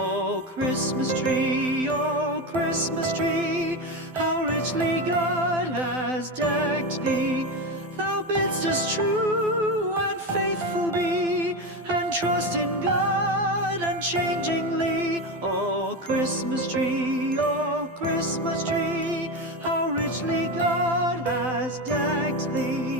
Oh Christmas tree, how richly God has decked thee. Thou bidst us true and faithful be, and trust in God unchangingly. Oh Christmas tree, how richly God has decked thee.